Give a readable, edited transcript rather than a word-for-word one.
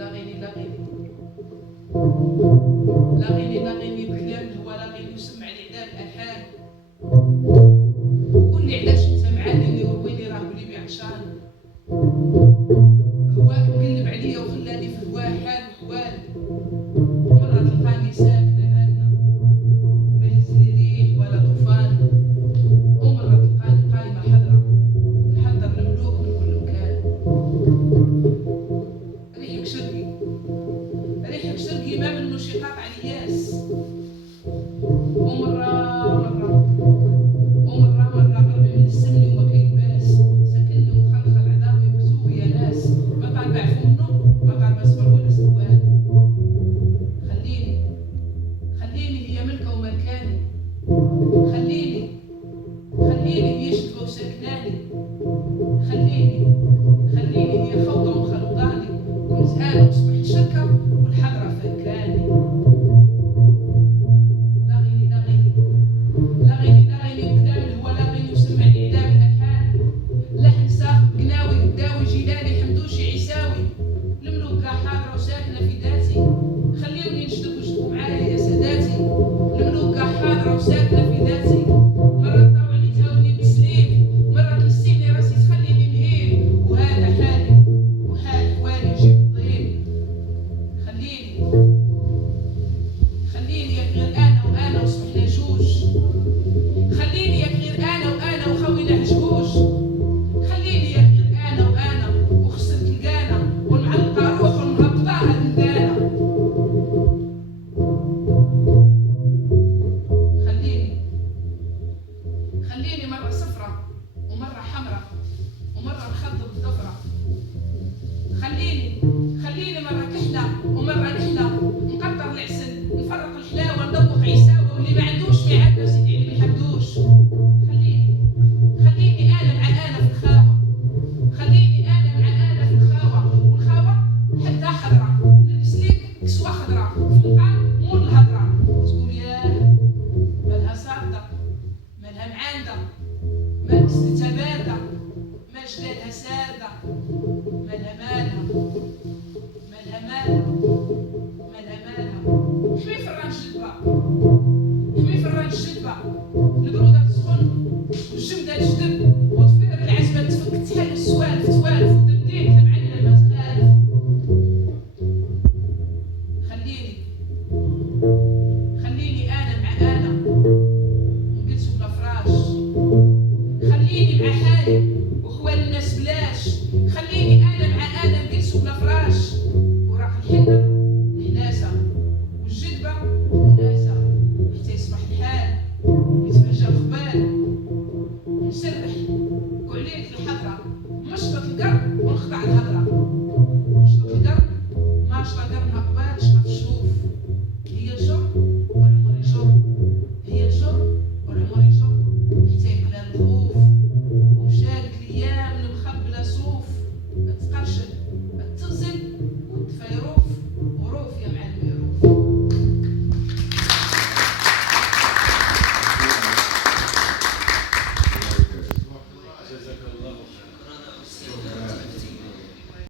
لاغيني لاغيني بكلام هو لاغيني وسمع العذاب الألحان، وقول لي علاش انت معاني ورويني راه قلبي عطشان. هواك مقلب عليا وخلاني في هواه حال وحوال، مرة تلقاني ساكنة هادنة ما يهزني ريح ولا طوفان، ومرة تلقاني قايمة حضرة نحضر الملوك من كل مكان. ريحك شرقي ما منه شي قاطع الياس، ومرة قلبي من السمن وما كيتباس، سكنني ومخلخل عظامي مكتوب يا ناس، ما طالبع فمه ما طالبة صبر ولا سوان. خليني هي ملكة وملكاني، خليني هي شتوى وساكناني، خليني هي خوضة ومخلوضاني، كنت أنا وصبحت شركة والحضرة فكاني. لاغيني بكلام هو لاغيني وسمع الإعلام الألحان، لحن ساخب قناوي داوي جيلاني حمدوشي عيساوي، الملوك كاع حاضرة وساكنة في ذاتي، خليوني نشدك وجدكوا معايا يا ساداتي، الملوك كاع حاضرة وساكنة في ذاتي، مرة تطاوعني تهاوني بتسليم، مرة تنسيني راسي تخليني نهيل، وهذا حالي وحال حوالي يجيب الضيم. خليني يا غير أنا وصبحنا جوج، خليني يا غير أنا وخوينا هجوج، خليني يا غير أنا وخسرت القانا والمعلقة روح ومهبطاها للدانا. خليني مرة صفرة ومرة حمرة ومرة مخضب الضفرة، خليني مرة كحلة ومرة نحلة، نقطر العسل نفرق الحلاوة ندوق عيساوة، واللي ما عندوش يعاد سيدي اللي ما يحبدوش. خليني أنا مع أنا في الخاوة، والخاوة حدها حضرة، نلبس ليك كسوة خضرة فوقها مول الهضرة، تقول ياه مالها صاردة مالها معاندة، ما نسلتها باردة ما جدادها ساردة، مالها حمي في الران الجدبة البرودة تسخن والجمدة تجدب، وطفيرة العزبة تفك تحل السوالف ودرديك المعلمة تخالف. خليني أنا مع أنا ونجلس بلا فراش، خليني مع حالي وخوال الناس بلاش، خليني أنا مع أنا نجلس بلا فراش، وراق الحنة حناسة والجدبة وناسة، حتى يصبح الحال ويتفجر الخبال ونسرح